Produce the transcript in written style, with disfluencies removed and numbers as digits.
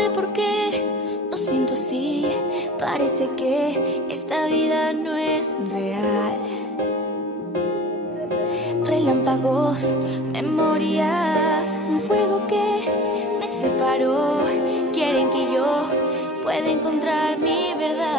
sé por qué lo siento así. Parece que esta vida no es real. Relámpagos, memorias, un fuego que me separó. Quieren que yo pueda encontrar mi verdad.